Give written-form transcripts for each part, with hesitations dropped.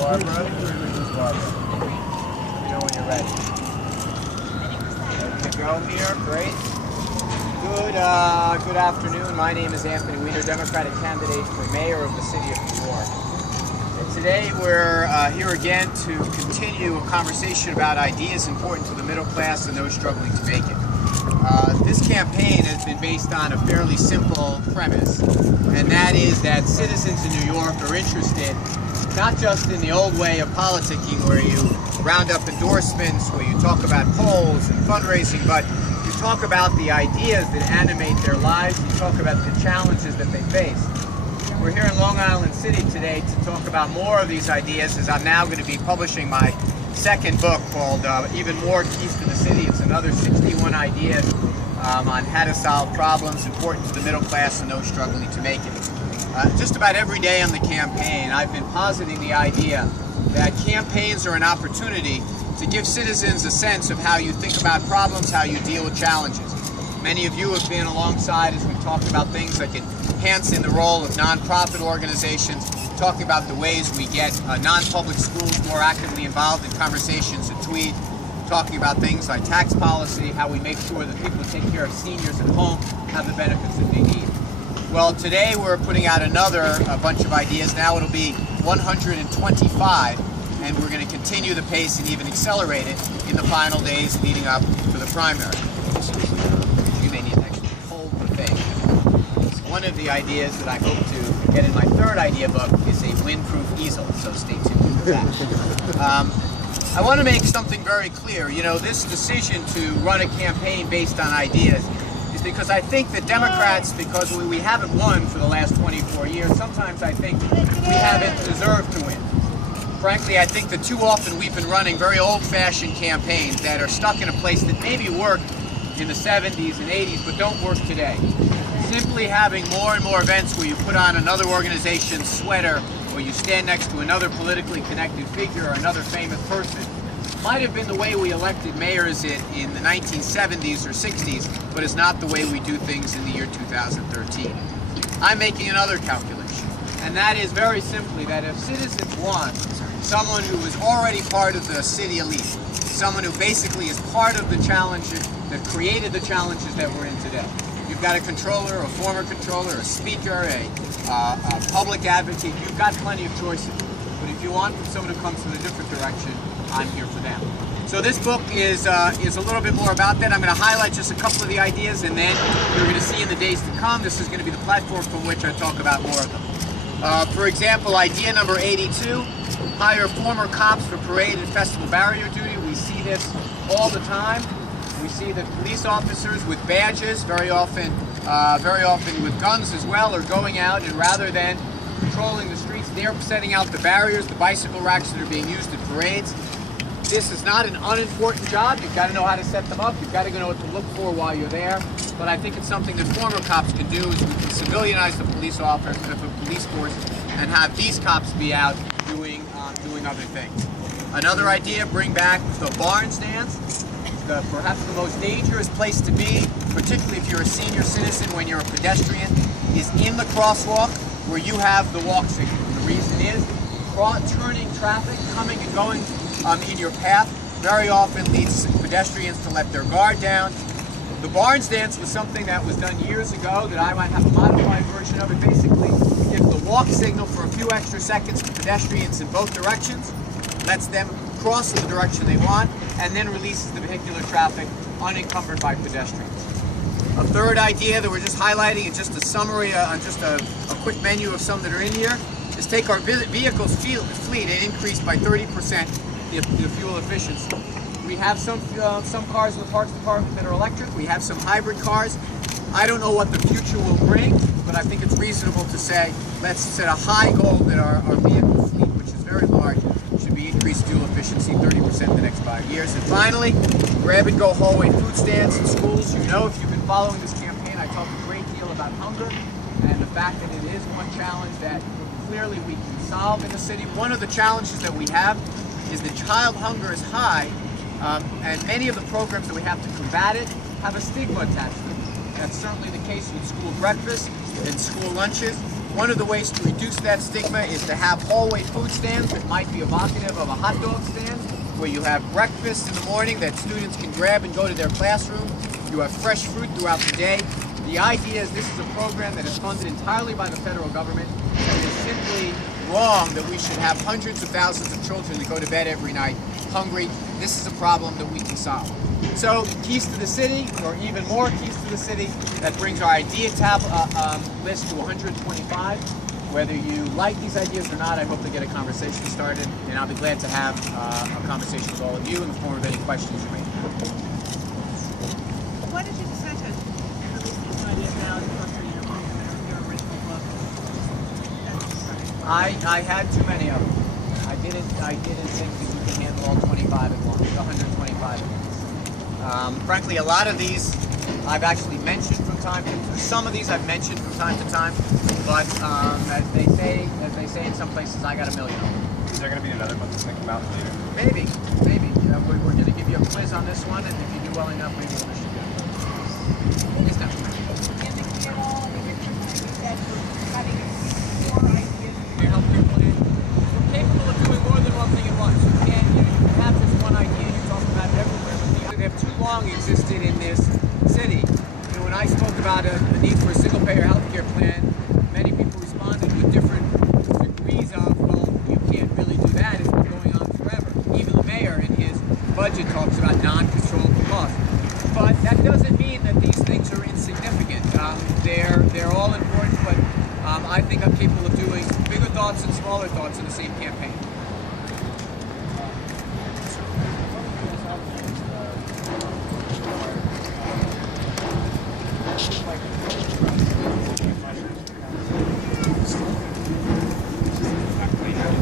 Barbara. This is Barbara. Let me know when you're ready. Ready to go here? Great. Good afternoon. My name is Anthony Weiner, Democratic candidate for mayor of the city of New York. And today we're here again to continue a conversation about ideas important to the middle class and those struggling to make it. This campaign has been based on a fairly simple premise, and that is that citizens in New York are interested not just in the old way of politicking where you round up endorsements, where you talk about polls and fundraising, but you talk about the ideas that animate their lives, you talk about the challenges that they face. We're here in Long Island City today to talk about more of these ideas, as I'm now going to be publishing my second book called Even More Keys to the City. It's another 61 ideas on how to solve problems important to the middle class and those struggling to make it. Just about every day on the campaign, I've been positing the idea that campaigns are an opportunity to give citizens a sense of how you think about problems, how you deal with challenges. Many of you have been alongside as we've talked about things like enhancing the role of nonprofit organizations, talking about the ways we get non-public schools more actively involved in conversations at Tweed, talking about things like tax policy, how we make sure that people who take care of seniors at home have the benefits that they need. Well, today we're putting out another bunch of ideas. Now it'll be 125, and we're going to continue the pace and even accelerate it in the final days leading up to the primary. You may need to actually hold the thing. One of the ideas that I hope to get in my third idea book is a windproof easel, so stay tuned for that. I want to make something very clear. You know, this decision to run a campaign based on ideas is because I think that Democrats, because we haven't won for the last 24 years, sometimes I think we haven't deserved to win. Frankly, I think that too often we've been running very old-fashioned campaigns that are stuck in a place that maybe worked in the 70s and 80s but don't work today. Simply having more and more events where you put on another organization's sweater or you stand next to another politically connected figure or another famous person might have been the way we elected mayors in the 1970s or 60s, but is not the way we do things in the year 2013. I'm making another calculation, and that is very simply that if citizens want someone who is already part of the city elite, someone who basically is part of the challenges that created the challenges that we're in today. You've got a controller, a former controller, a speaker, a public advocate. You've got plenty of choices. But if you want someone who comes from a different direction, I'm here for them. So this book is a little bit more about that. I'm going to highlight just a couple of the ideas, and then you're going to see in the days to come, this is going to be the platform from which I talk about more of them. For example, idea number 82, hire former cops for parade and festival barrier duty. We see this all the time. We see that police officers with badges, very often with guns as well, are going out, and rather than patrolling the streets, they're setting out the barriers, the bicycle racks that are being used at parades. This is not an unimportant job. You've got to know how to set them up. You've got to know what to look for while you're there. But I think it's something that former cops can do, is we can civilianize the police force and have these cops be out doing other things. Another idea, bring back the barn stands. Perhaps the most dangerous place to be, particularly if you're a senior citizen when you're a pedestrian, is in the crosswalk where you have the walk signal. The reason is turning traffic, coming and going in your path, very often leads pedestrians to let their guard down. The barn stance was something that was done years ago that I might have a modified version of. It basically gives the walk signal for a few extra seconds to pedestrians in both directions, lets them cross in the direction they want, and then releases the vehicular traffic unencumbered by pedestrians. A third idea that we're just highlighting, and just a summary on just a quick menu of some that are in here, is take our vehicles fleet and increase by 30% the fuel efficiency. We have some cars in the Parks Department that are electric. We have some hybrid cars. I don't know what the future will bring, but I think it's reasonable to say let's set a high goal that our vehicle fleet, which is very large, should be increased fuel efficiency 30% in the next 5 years. And finally, grab-and-go hallway food stands in schools. You know, if you've been following this campaign, I talk a great deal about hunger and the fact that it is one challenge that clearly we can solve in the city. One of the challenges that we have is that child hunger is high, and many of the programs that we have to combat it have a stigma attached to them. That's certainly the case with school breakfast and school lunches. one of the ways to reduce that stigma is to have hallway food stands that might be evocative of a hot dog stand, where you have breakfast in the morning that students can grab and go to their classroom. You have fresh fruit throughout the day. The idea is this is a program that is funded entirely by the federal government, and it is simply wrong that we should have hundreds of thousands of children that go to bed every night hungry. This is a problem that we can solve. So, keys to the city, or even more keys to the city, that brings our idea tab list to 125. Whether you like these ideas or not, I hope to get a conversation started, and I'll be glad to have a conversation with all of you in the form of any questions you may have. Why did you decide to release these ideas now as opposed to your original book? I had too many of them. I didn't think that you could handle all 25 at once, 125 at once. Frankly, a lot of these I've actually mentioned from time to time. Some of these I've mentioned from time to time, but as they say in some places, I got a million of them. Is there going to be another one to think about later? Maybe. We're going to give you a quiz on this one, and if you do well enough, maybe we'll issue it. Yes, ma'am. Healthcare plan. We're capable of doing more than one thing at once. You can't, you have this one idea, you talk about it everywhere, but they have too long existed in this city. When I spoke about the need for a single-payer healthcare plan, many people responded with different degrees of, well, you can't really do that, it's been going on forever. Even the mayor in his budget talks about non-controllable costs. But that doesn't mean that these things are insignificant. They're all important, but I think I'm capable of doing bigger thoughts and smaller thoughts in the same campaign.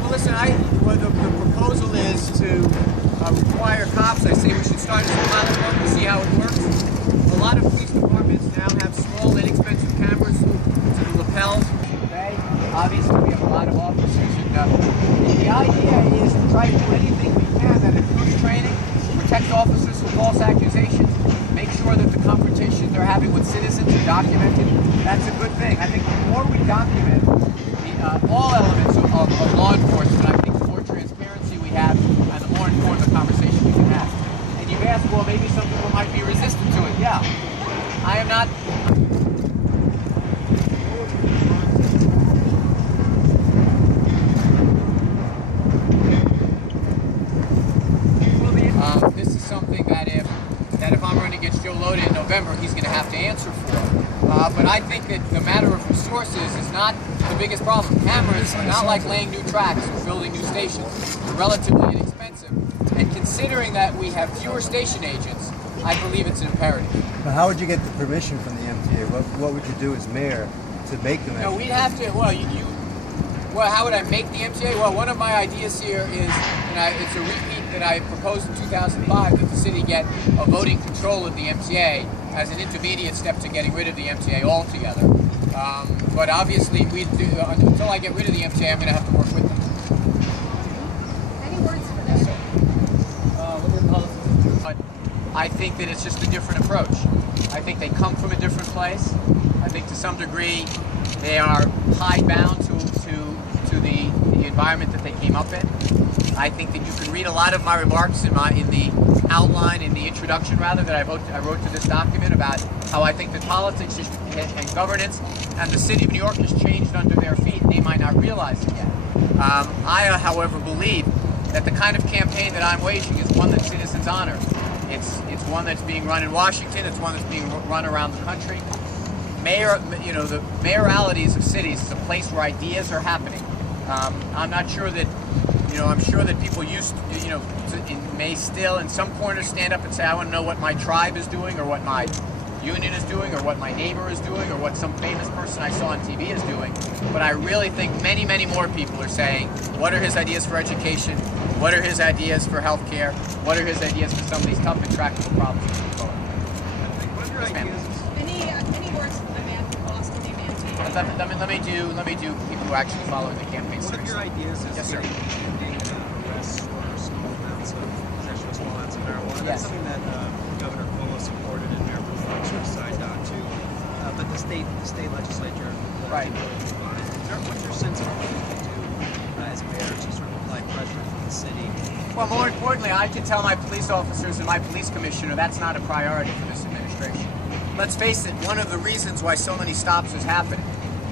Well, listen, the proposal is to require cops. I say we should start as a pilot work to see how it works. A lot of police departments now have small, inexpensive cameras to the lapels. Obviously, we have a lot of officers, and the idea is to try to do anything we can that improves training, protect officers from false accusations, make sure that the confrontations they're having with citizens are documented. That's a good thing. I think the more we document all elements of law enforcement, I think the more transparency we have, and the more informed the conversation we can have. And you ask, well, maybe some people might be resistant to it. Yeah, I am not. This is something that if I'm running against Joe Lota in November, he's going to have to answer for. But I think that the matter of resources is not the biggest problem. Cameras are not like laying new tracks or building new stations. They're relatively inexpensive. And considering that we have fewer station agents, I believe it's an imperative. Now, how would you get the permission from the MTA? What would you do as mayor to make them? No, we'd have to. Well, well, how would I make the MTA? Well, one of my ideas here is, and it's a repeat that I proposed in 2005, that the city get a voting control of the MTA as an intermediate step to getting rid of the MTA altogether. But obviously, until I get rid of the MTA, I'm going to have to work with them. Any words for that? But I think that it's just a different approach. I think they come from a different place. I think to some degree they are hidebound to the environment that they came up in. I think that you can read a lot of my remarks in the outline, in the introduction rather, that I wrote to this document about how I think that politics and governance and the city of New York has changed under their feet, and they might not realize it yet. I, however, believe that the kind of campaign that I'm waging is one that citizens honor. It's one that's being run in Washington. It's one that's being run around the country. The mayoralities of cities is a place where ideas are happening. I'm not sure that, I'm sure that people may still in some corners stand up and say, I want to know what my tribe is doing, or what my union is doing, or what my neighbor is doing, or what some famous person I saw on TV is doing. But I really think many, many more people are saying, what are his ideas for education? What are his ideas for healthcare? What are his ideas for some of these tough and tractable problems moving forward? Any words for the man who lost to the MTA? Let me do people who actually follow the campaign. One of your ideas is yes, sir. arrests or small amounts of possession of small amounts of marijuana. Yes. That's something that Governor Cuomo supported and Mayor Priebus signed on to. But the state legislature right. didn't really respond. Well, more importantly, I can tell my police officers and my police commissioner that's not a priority for this administration. Let's face it, one of the reasons why so many stops is happening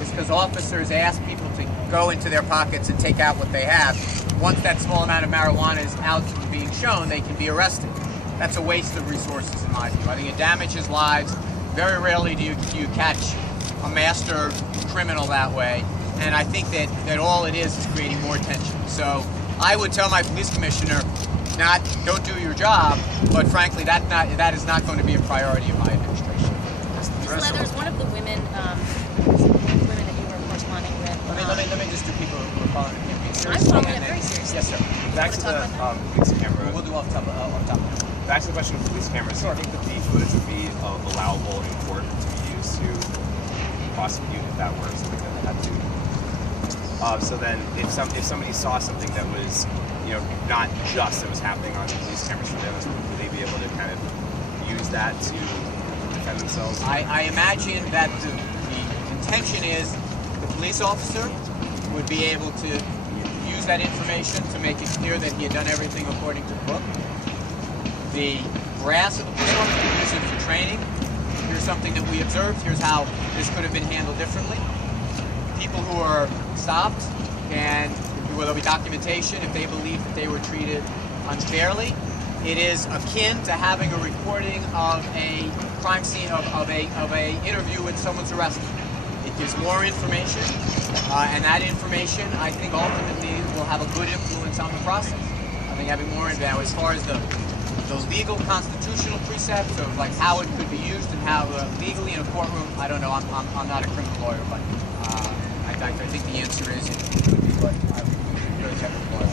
is because officers ask people to go into their pockets and take out what they have. Once that small amount of marijuana is out and being shown, they can be arrested. That's a waste of resources in my view. I think it damages lives. Very rarely do you catch a master criminal that way. And I think that all it is creating more tension. So I would tell my police commissioner, don't do your job, but frankly, that is not going to be a priority of my administration. Ms. Leathers, one of the women that you were corresponding with. Let me just do people who are following the campaign seriously. I'm following it very seriously. Yes, sir. Back to the police camera. We'll do off top. Back to the question of police cameras. Do you think that the footage would be allowable in court to be used to prosecute if that were something that they had to? So then, if somebody saw something that was, not just that was happening on police cameras for them, would they be able to kind of use that to defend themselves? I imagine that the intention is the police officer would be able to use that information to make it clear that he had done everything according to the book. The brass of the police officer could use it for training. Here's something that we observed. Here's how this could have been handled differently. People who are stopped, and there'll be documentation if they believe that they were treated unfairly. It is akin to having a recording of a crime scene of a interview when someone's arrested. It gives more information, and that information, I think, ultimately will have a good influence on the process. I think having more info as far as the legal constitutional precepts of like how it could be used and how legally in a courtroom, I don't know. I'm not a criminal lawyer, but I think the answer is it could be, but I would really check with the lawyer.